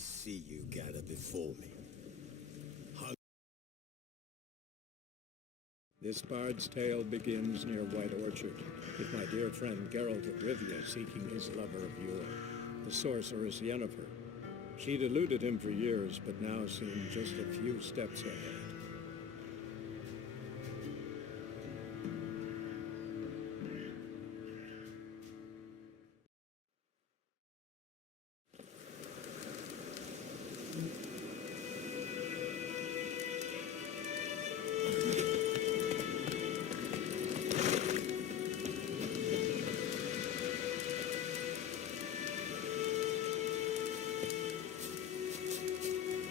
see you gather before me. This bard's tale begins near White Orchard, with my dear friend Geralt of Rivia seeking his lover of yore, the sorceress Yennefer. She'd eluded him for years, but now seemed just a few steps ahead.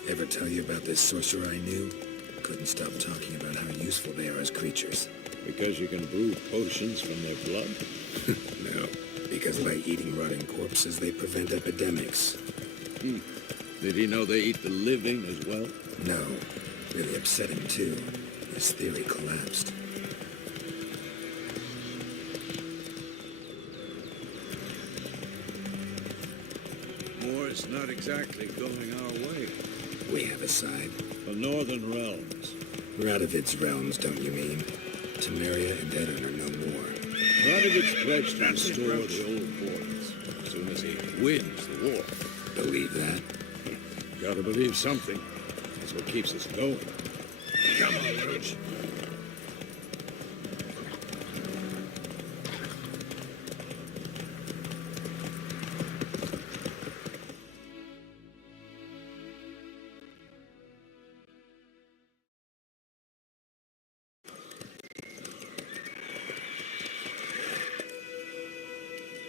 Ever tell you about this sorcerer I knew? Couldn't stop talking about how useful they are as creatures. Because you can brew potions from their blood? No, because by eating rotting corpses, they prevent epidemics. Did he know they eat the living as well? No, really upset him too. His theory collapsed. War's not exactly going our way. We have a side. The Northern Realms. Radovid's realms, don't you mean? Temeria and Edirn are no more. Radovid's pledged to restore the old borders as soon as he wins the war. Believe that? Gotta believe something. That's what keeps us going. Come on, Rouge.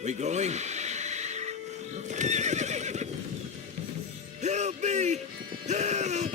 We going? Help me! Help!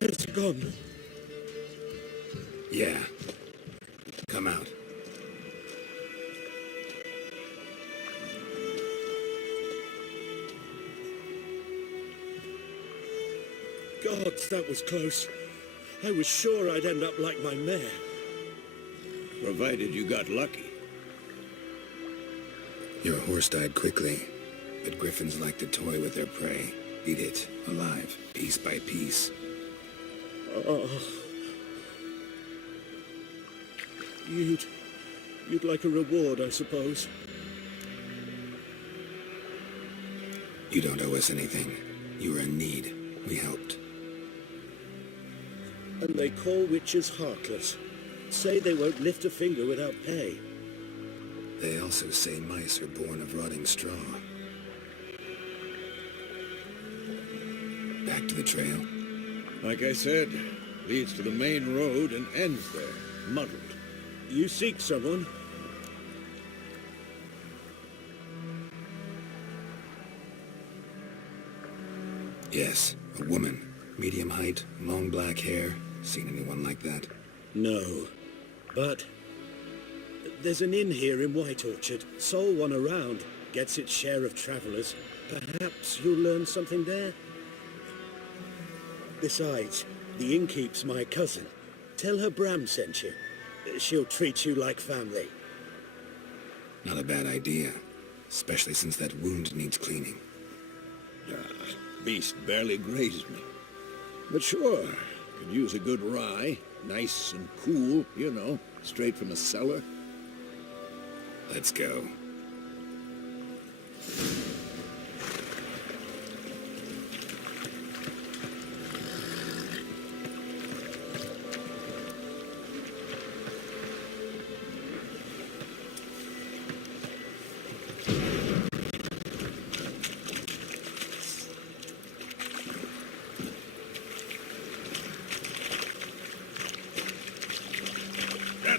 It's gone. Yeah. Come out. Gods, that was close. I was sure I'd end up like my mare. Provided you got lucky. Your horse died quickly, but griffins like to toy with their prey. Eat it, alive, piece by piece. Oh. You'd like a reward, I suppose. You don't owe us anything. You were in need. We helped. And they call witches heartless. Say they won't lift a finger without pay. They also say mice are born of rotting straw. Back to the trail. Like I said, leads to the main road and ends there, muddled. You seek someone? Yes, a woman. Medium height, long black hair. Seen anyone like that? No. But there's an inn here in White Orchard. Sole one around. Gets its share of travelers. Perhaps you'll learn something there? Besides, the innkeep's my cousin. Tell her Bram sent you. She'll treat you like family. Not a bad idea. Especially since that wound needs cleaning. Beast barely grazed me. But sure, could use a good rye. Nice and cool, you know, straight from a cellar. Let's go.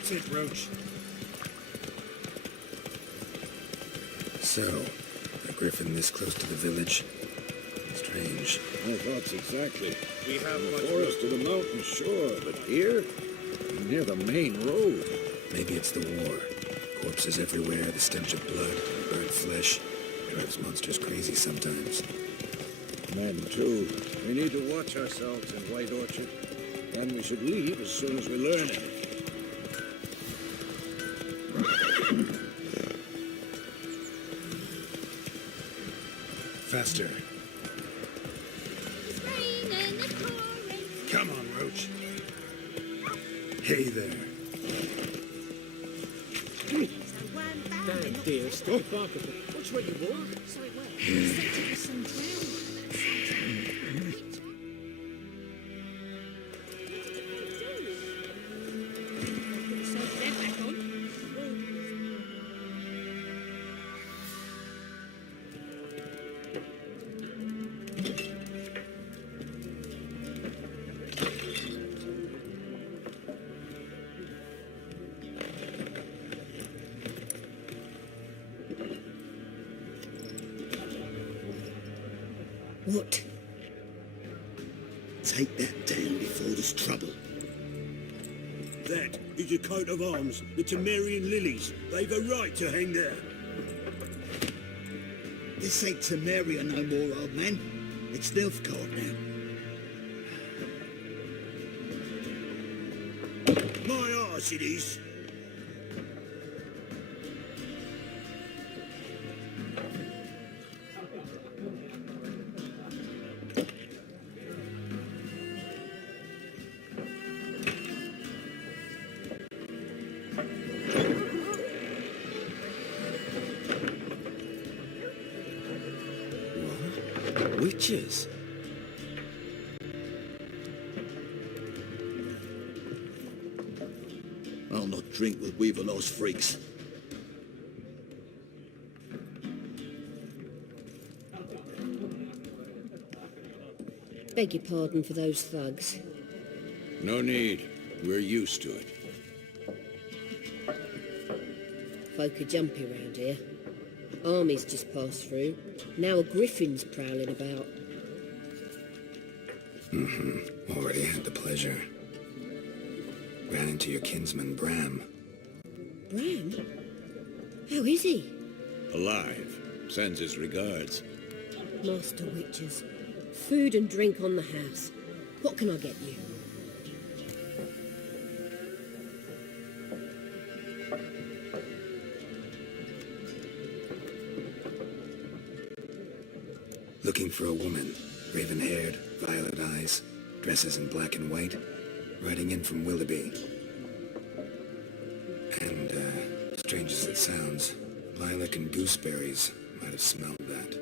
That's it, Roach. So, a griffin this close to the village? Strange. My thoughts exactly. We have From the much forest to the mountain, sure, but here? Near the main road. Maybe it's the war. Corpses everywhere, the stench of blood, burnt flesh. Drives monsters crazy sometimes. Men, too. We need to watch ourselves in White Orchard. And we should leave as soon as we learn anything. Faster. Come on, Roach. Hey there. Dan, dear, stop barking. Watch where you walk. Sorry, where? What? Take that down before there's trouble. That is a coat of arms, the Temerian lilies. They've a right to hang there. This ain't Temeria no more, old man. It's Nilfgaard now. My arse it is. Witches? I'll not drink with Weaverlaw's freaks. Beg your pardon for those thugs. No need. We're used to it. Folk are jumpy round here. Armies just passed through. Now a griffin's prowling about. Already had the pleasure. Ran into your kinsman, Bram. Bram? How is he? Alive. Sends his regards. Master witches. Food and drink on the house. What can I get you? Looking for a woman. Raven-haired, violet eyes, dresses in black and white. Riding in from Willoughby. And, strange as it sounds, lilac and gooseberries might have smelled that.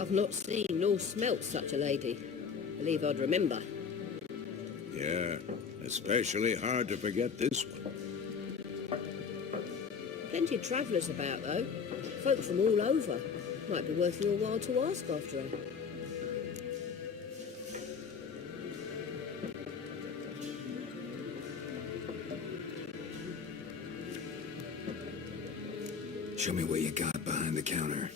I've not seen nor smelt such a lady. Believe I'd remember. Yeah, especially hard to forget this one. Plenty of travellers about, though. Folk from all over. Might be worth your while to ask after her. Show me what you got behind the counter.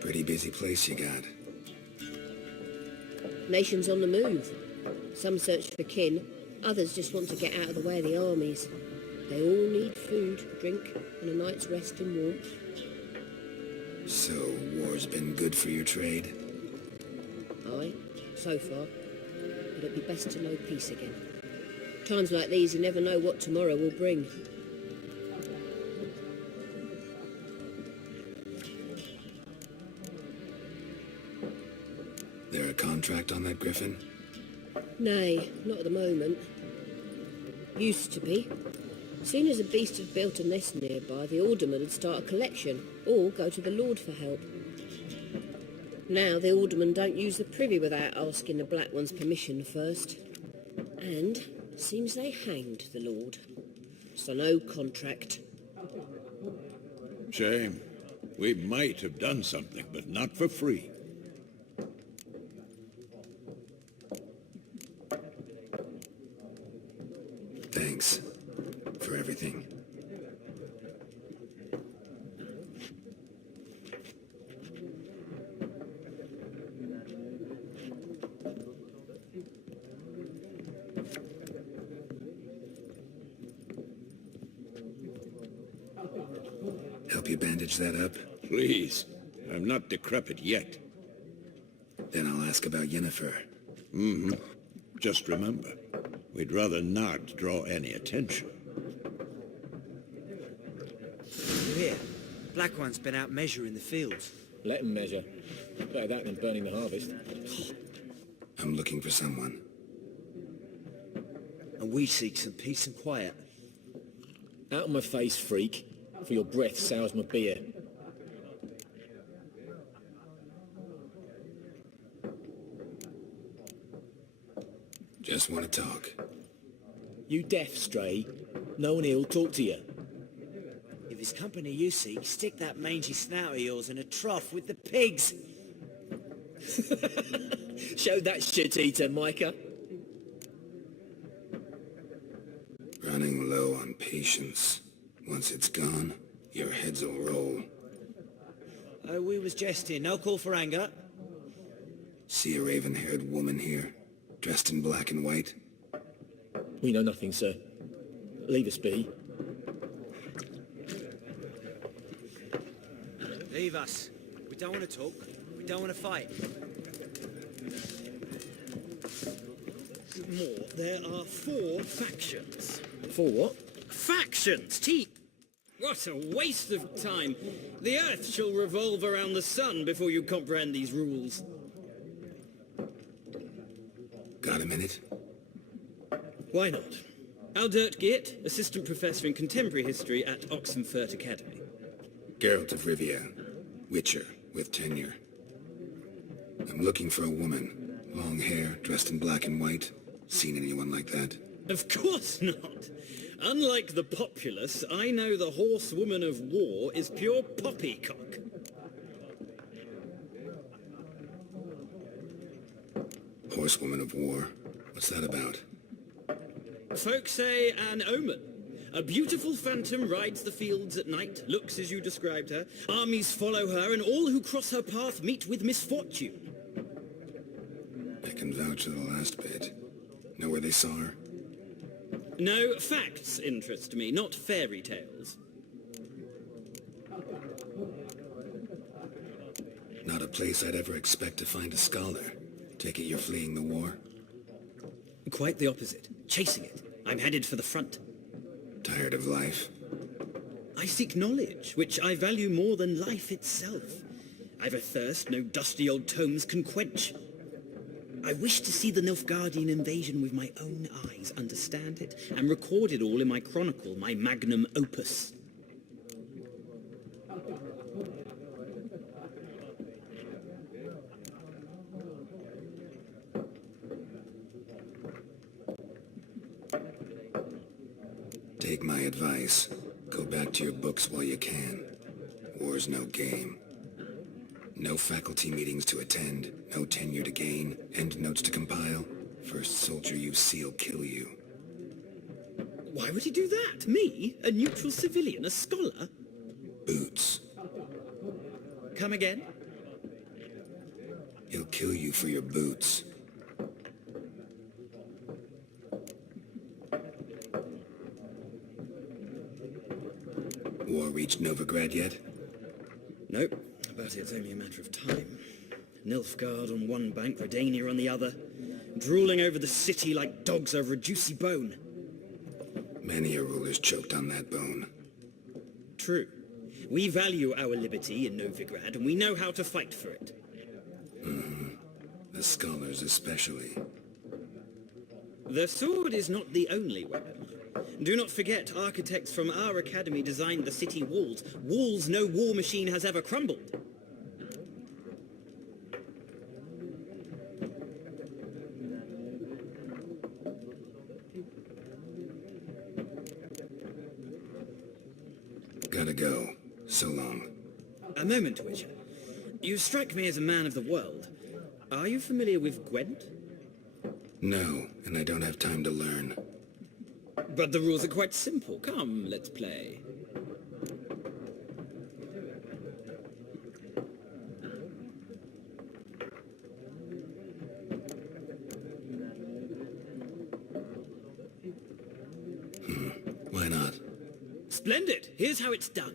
Pretty busy place you got. Nations on the move. Some search for kin, others just want to get out of the way of the armies. They all need food, drink, and a night's rest in warmth. So, war's been good for your trade? Aye, so far. But it'd be best to know peace again. Times like these, you never know what tomorrow will bring. There a contract on that griffin? Nay, not at the moment. Used to be. Soon as a beast had built a nest nearby, the alderman would start a collection, or go to the Lord for help. Now the aldermen don't use the privy without asking the Black One's permission first. And seems they hanged the Lord. So no contract. Shame. We might have done something, but not for free. Thanks for everything. Help you bandage that up? Please. I'm not decrepit yet. Then I'll ask about Yennefer. Just remember, we'd rather not draw any attention. Here, Black One's been out measuring the fields. Let him measure. Better that than burning the harvest. I'm looking for someone. And we seek some peace and quiet. Out of my face, freak, for your breath sours my beer. Just want to talk. You deaf, Stray? No one here'll talk to you. If it's company you seek, stick that mangy snout of yours in a trough with the pigs. Show that shit-eater, Micah. Running low on patience. Once it's gone, your heads will roll. Oh, we was jesting. No call for anger. See a raven-haired woman here, dressed in black and white? We know nothing, sir. Leave us be. Leave us. We don't want to talk. We don't want to fight. More. There are 4 factions. For what? Factions! What a waste of time. The Earth shall revolve around the sun before you comprehend these rules. Got a minute? Why not? Aldert Geert, Assistant Professor in Contemporary History at Oxenfurt Academy. Geralt of Rivia, Witcher, with tenure. I'm looking for a woman. Long hair, dressed in black and white. Seen anyone like that? Of course not. Unlike the populace, I know the horsewoman of war is pure poppycock. Horsewoman of war? What's that about? Folk say an omen. A beautiful phantom rides the fields at night, looks as you described her. Armies follow her, and all who cross her path meet with misfortune. I can vouch for the last bit. Know where they saw her? No, facts interest me, not fairy tales. Not a place I'd ever expect to find a scholar. Take it you're fleeing the war? Quite the opposite. Chasing it. I'm headed for the front. Tired of life? I seek knowledge, which I value more than life itself. I've a thirst no dusty old tomes can quench. I wish to see the Nilfgaardian invasion with my own eyes, understand it, and record it all in my chronicle, my magnum opus. Take my advice. Go back to your books while you can. War's no game. No faculty meetings to attend, no tenure to gain, end notes to compile. First soldier you see will kill you. Why would he do that? Me? A neutral civilian? A scholar? Boots. Come again? He'll kill you for your boots. War reached Novigrad yet? Nope, but it's only a matter of time. Nilfgaard on one bank, Redania on the other, drooling over the city like dogs over a juicy bone. Many a ruler's choked on that bone. True. We value our liberty in Novigrad, and we know how to fight for it. The scholars especially. The sword is not the only weapon. Do not forget, architects from our academy designed the city walls. Walls no war machine has ever crumbled. Gotta go. So long. A moment, Witcher. You strike me as a man of the world. Are you familiar with Gwent? No, and I don't have time to learn. But the rules are quite simple. Come, let's play. Why not? Splendid! Here's how it's done.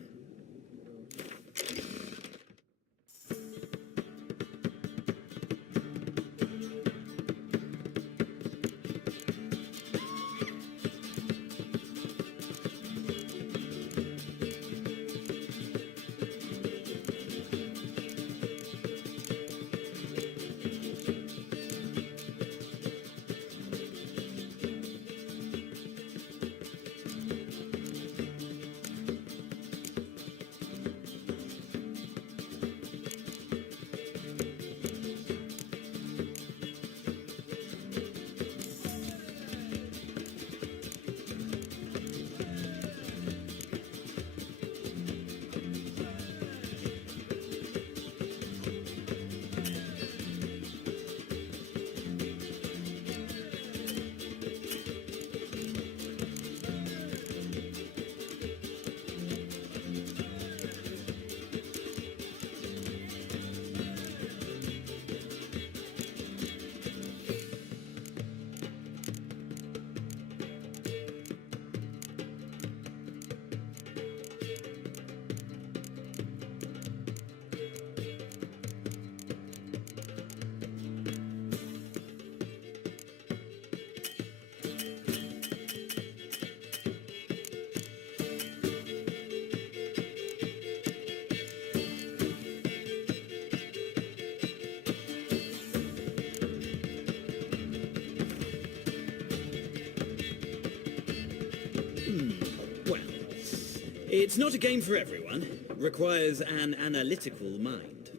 It's not a game for everyone. Requires an analytical mind.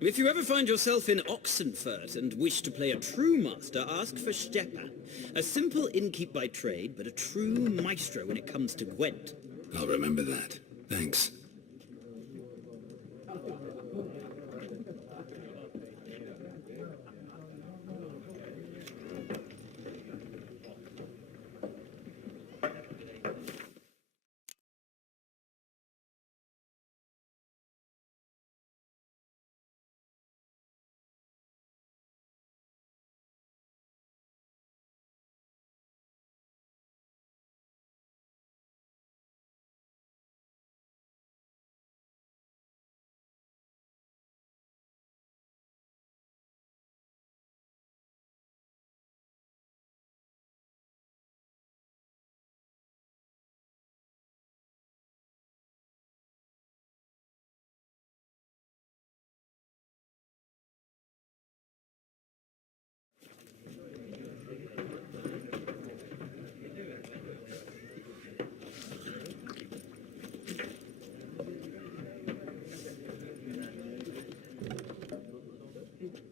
If you ever find yourself in Oxenfurt and wish to play a true master, ask for Stepan. A simple innkeep by trade, but a true maestro when it comes to Gwent. I'll remember that. Thanks.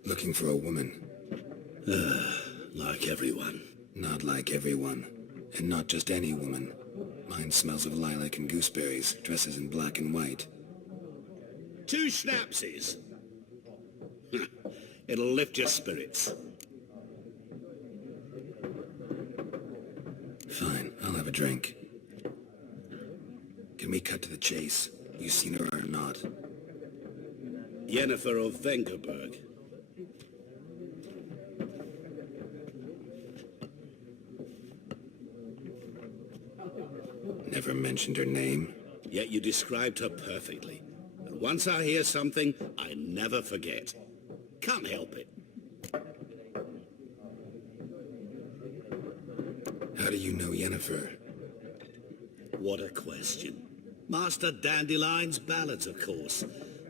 Looking for a woman. Like everyone. Not like everyone. And not just any woman. Mine smells of lilac and gooseberries, dresses in black and white. 2 schnapsies. It'll lift your spirits. Fine, I'll have a drink. Can we cut to the chase? You seen her or not? Yennefer of Vengerberg. Never mentioned her name. Yet you described her perfectly. And once I hear something, I never forget. Can't help it. How do you know Yennefer? What a question. Master Dandelion's ballads, of course.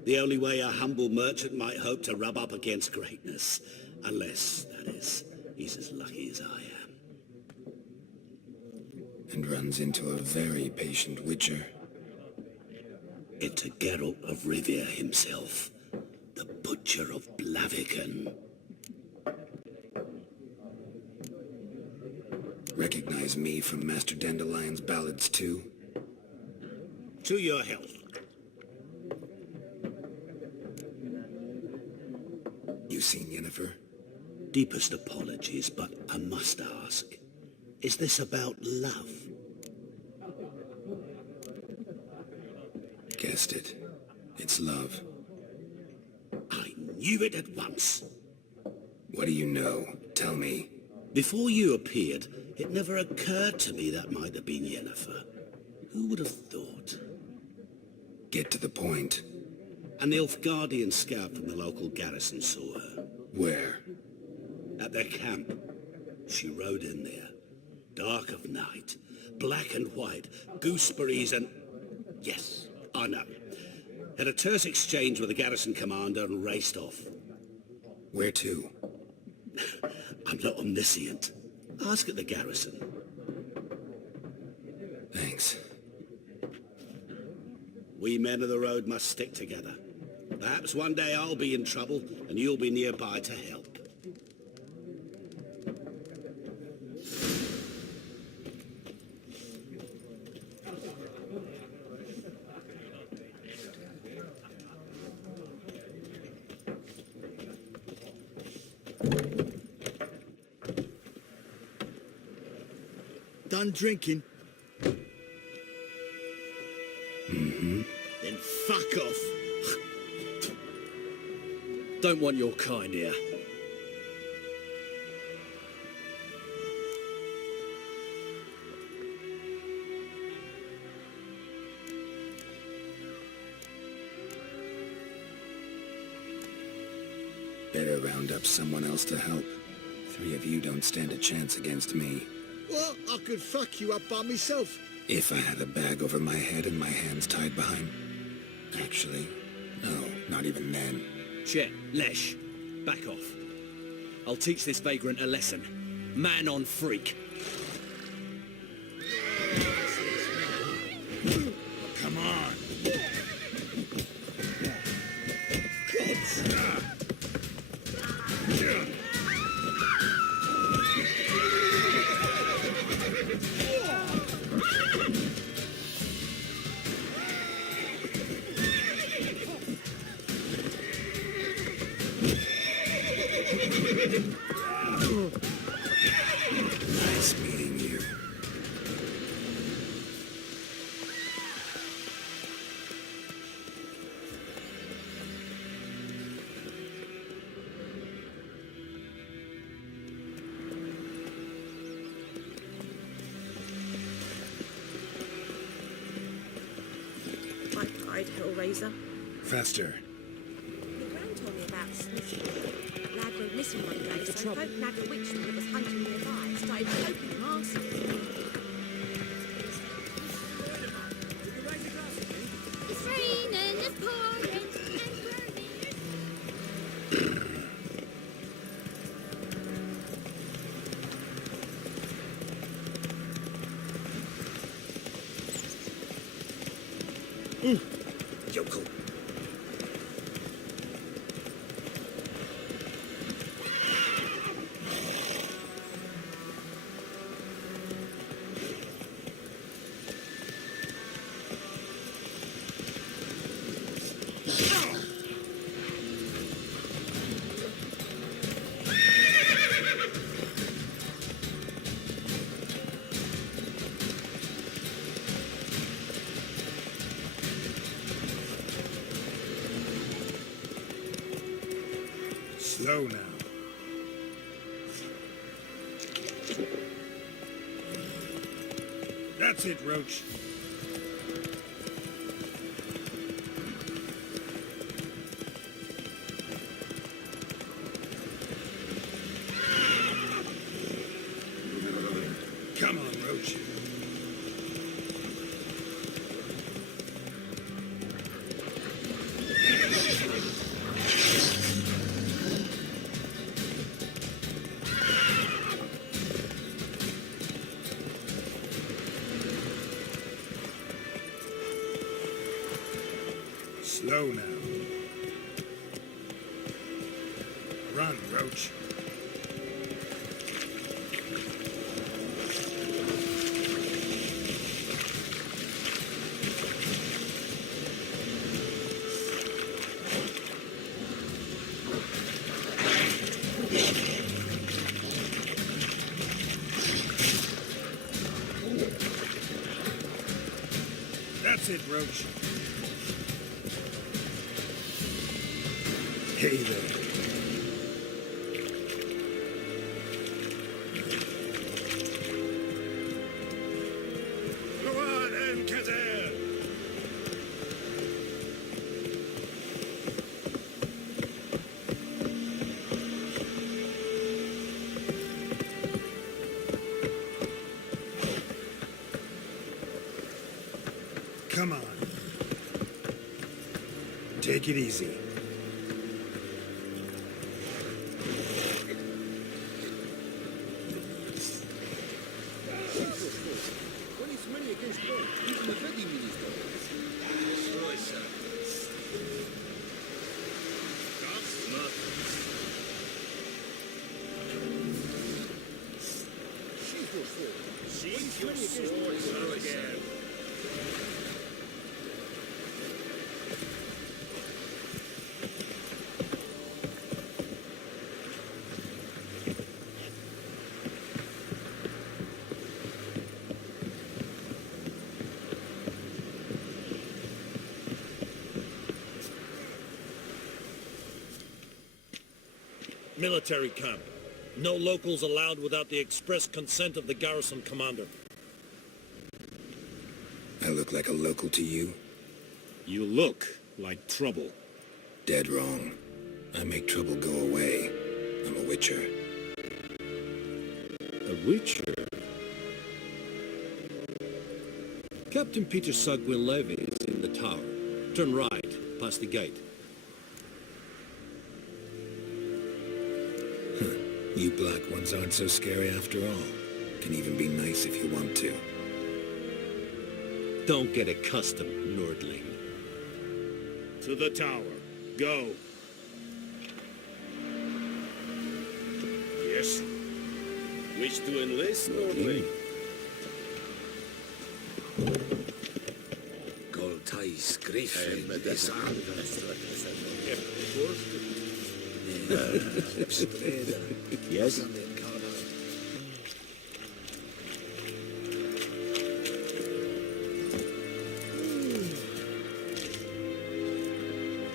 The only way a humble merchant might hope to rub up against greatness. Unless, that is, he's as lucky as I am. And runs into a very patient witcher. Into Geralt of Rivia himself, the Butcher of Blaviken. Recognize me from Master Dandelion's ballads too? To your health. You seen Yennefer? Deepest apologies, but I must ask, is this about love? Guessed it. It's love. I knew it at once. What do you know? Tell me. Before you appeared, it never occurred to me that might have been Yennefer. Who would have thought? Get to the point. An Nilfgaardian scout from the local garrison saw her. Where? At their camp. She rode in there. Dark of night. Black and white. Gooseberries and... Yes, I know. Had a terse exchange with the garrison commander and raced off. Where to? I'm not omniscient. Ask at the garrison. Thanks. We men of the road must stick together. Perhaps one day I'll be in trouble and you'll be nearby to help. Done drinking? Mm-hmm. Then fuck off. Don't want your kind here. Better round up someone else to help. 3 of you don't stand a chance against me. Well, I could fuck you up by myself. If I had a bag over my head and my hands tied behind... Actually, no, not even then. Chet, Lesh, back off. I'll teach this vagrant a lesson. Man on freak. Come on. Nice meeting you. Black-eyed Hellraiser. Faster. The Grand told me about Snitchy. Lad went missing one day, so folk nagged a witchman that was hunting nearby started poking him arsehole. It's raining, it's pouring, and burning. Yokel. Slow now. That's it, Roach. Come on, Roach. Go now. Run, Roach. That's it, Roach. Hey there. Go on, Encader! Come on. Take it easy. Military camp. No locals allowed without the express consent of the garrison commander. I look like a local to you? You look like trouble. Dead wrong. I make trouble go away. I'm a witcher. A witcher? Captain Peter Sagwin-Levy is in the tower. Turn right, past the gate. You black ones aren't so scary after all. Can even be nice if you want to. Don't get accustomed, Nordling. To the tower. Go. Yes. Wish to enlist, Nordling? Goltais Griffin is Yes?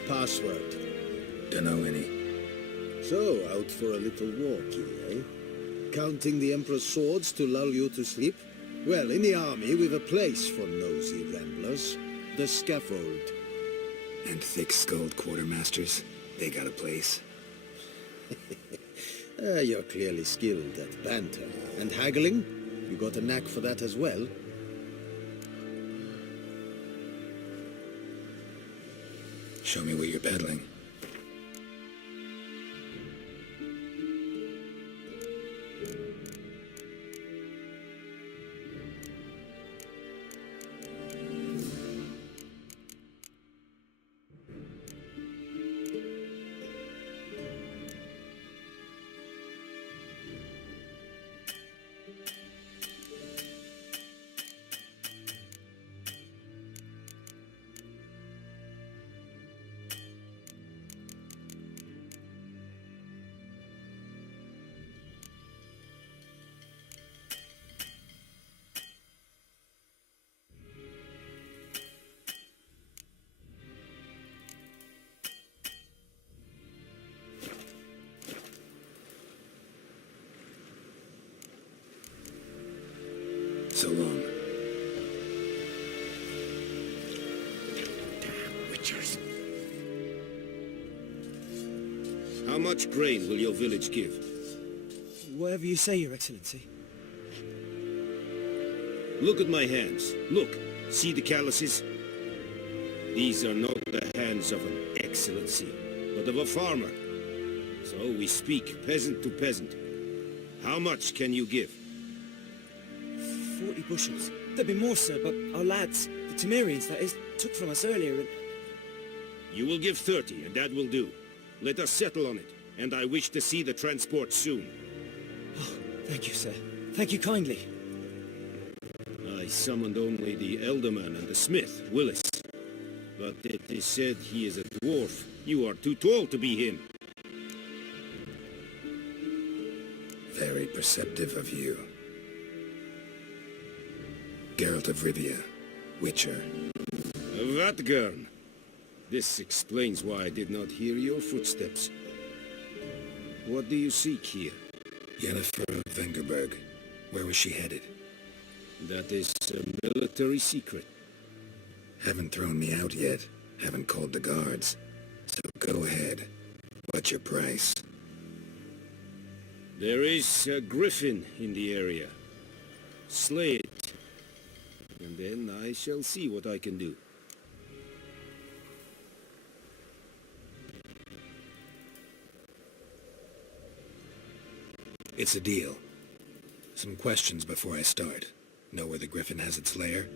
Password. Dunno any. So, out for a little walk, eh? Counting the Emperor's swords to lull you to sleep? Well, in the army, we've a place for nosy ramblers. The scaffold. And thick-skulled quartermasters. They got a place. You're clearly skilled at banter. And haggling? You got a knack for that as well? Show me what you're peddling. So long. Damn witchers. How much grain will your village give? Whatever you say, Your Excellency. Look at my hands. Look. See the calluses? These are not the hands of an excellency, but of a farmer. So we speak peasant to peasant. How much can you give? 40 bushels. There'd be more, sir, but our lads, the Temerians, that is, took from us earlier and... You will give 30, and that will do. Let us settle on it, and I wish to see the transport soon. Oh, thank you, sir. Thank you kindly. I summoned only the Elderman and the smith, Willis. But it is said he is a dwarf. You are too tall to be him. Very perceptive of you. Geralt of Rivia, Witcher. Vatgern. This explains why I did not hear your footsteps. What do you seek here? Yennefer of Vengerberg. Where was she headed? That is a military secret. Haven't thrown me out yet. Haven't called the guards. So go ahead. What's your price? There is a griffin in the area. Slay it. And then I shall see what I can do. It's a deal. Some questions before I start. Know where the griffin has its lair?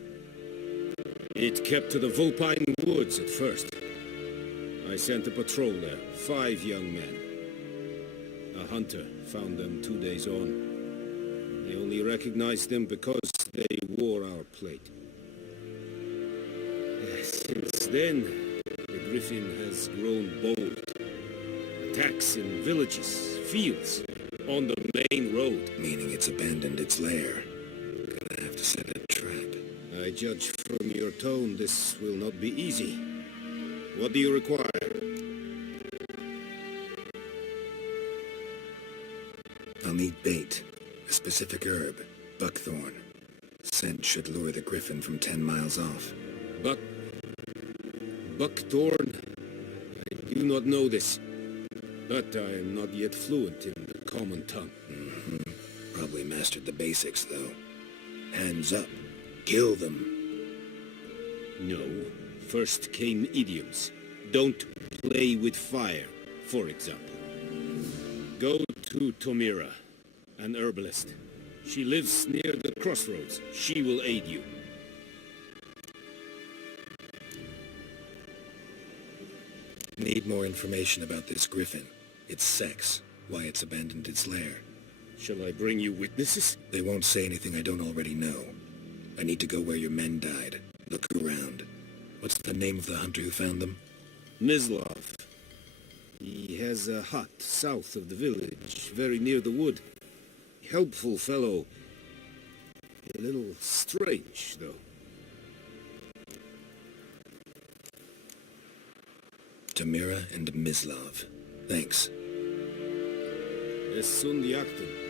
It kept to the Vulpine Woods at first. I sent a patrol there, 5 young men. A hunter found them 2 days on. They only recognized them because they wore our plate. Since then, the griffin has grown bold. Attacks in villages, fields, on the main road. Meaning it's abandoned its lair. Gonna have to set a trap. I judge from your tone this will not be easy. What do you require? I'll need bait. A specific herb. Buckthorn. Scent should lure the griffin from 10 miles off. Buckthorn? I do not know this. But I am not yet fluent in the common tongue. Probably mastered the basics, though. Hands up. Kill them. No. First came idioms. Don't play with fire, for example. Go to Tomira, an herbalist. She lives near the crossroads. She will aid you. Need more information about this griffin. Its sex. Why it's abandoned its lair. Shall I bring you witnesses? They won't say anything I don't already know. I need to go where your men died. Look around. What's the name of the hunter who found them? Mislav. He has a hut south of the village, very near the wood. Helpful fellow. A little strange, though. Tamira and Mislav. Thanks. Es sunt Jagden.